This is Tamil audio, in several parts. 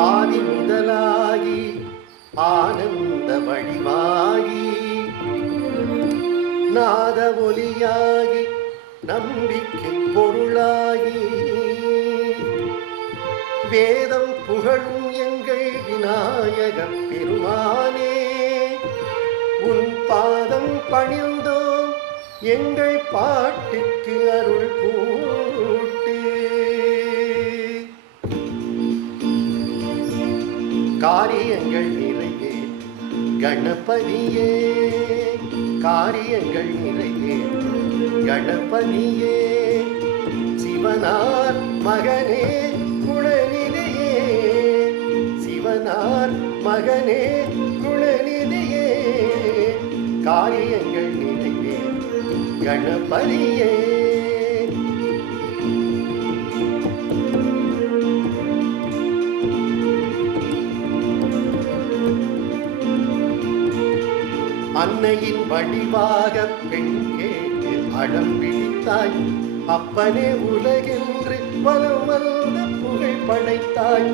ஆதி முதலாகி ஆனந்த வடிவாகி நாத ஒலியாகி நம்பிக்கை பொருளாகி வேதம் புகழும் எங்கள் விநாயக பெருமானே உன் பாதம் பணிந்தோம் எங்கள் பாட்டுக்கு அருள் காரியங்கள் நிறைவே கணபதியே காரியங்கள் நிறைவே கணபதியே சிவனார் மகனே குணநிதியே சிவனார் மகனே குணநிதியே காரியங்கள் நிறைவே கணபதியே. அன்னையின் வடிவாக பெண் கேட்டு அடம் பிடித்தாய். அப்பனே உலகென்று வலம் வந்த புகழ் படைத்தாய்.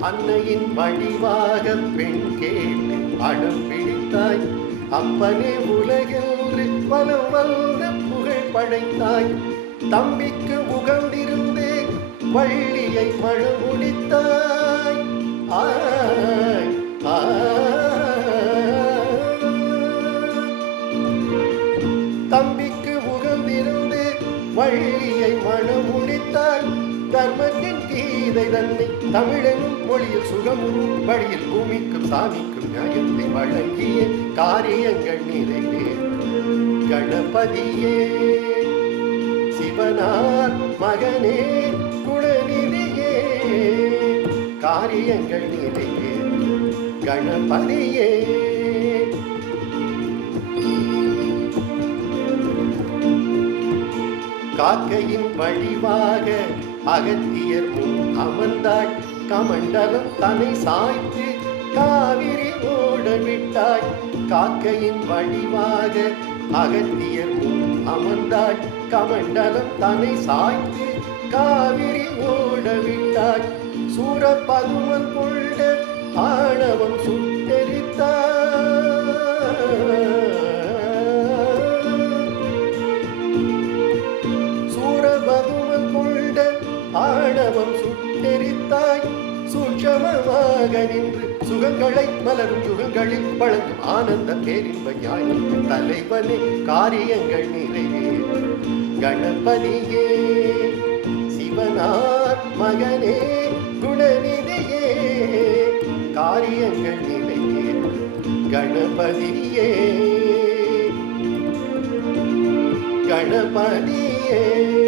அன்னையின் வடிவாக பெண் கேட்டு அடம் பிடித்தாய். அப்பனே உலகென்று வலம் வந்த புகழ் படைத்தாய். தம்பிக்கு உகந்திருந்தே வள்ளியை மழுமுடித்தாய் ஆய் தம்பிக்கு வழியை மனம் மணமுடித்தாள் தர்மத்தின் கீதை தன்னை தமிழனும் மொழியில் சுகமும் வழியில் பூமிக்கும் சாமிக்கும் நியாயத்தை வழங்கிய காரியங்கள் நிறைவே கணபதியே சிவனார் மகனே குணநிதியே காரியங்கள் நிறைவே கணபதியே. காக்கையின் வழிவாக அகத்தியர் முன் அமர்ந்தாள் கமண்டலம் தன்னை சாய்த்து காவிரி ஓடவிட்டாய் காக்கையின் வழிவாக அகத்தியர் முன் அமர்ந்தாள் கமண்டலம் தன்னை சாய்த்து காவிரி ஓட சூரப்பதுமன் கொண்ட ஆணவம் சுட்டெறி ஆணவம் சுட்டெரித்தாய். சூட்சமமாக நின்று சுகங்களை மலரும் சுகங்களில் வழங்கும் ஆனந்த பேரின்ப ஞானம் தலைவனே காரியங்கள் நிறைவே. கணபதியே சிவனார் மகனே குணநிதியே. காரியங்கள் நிறைவே. கணபதியே கணபதியே.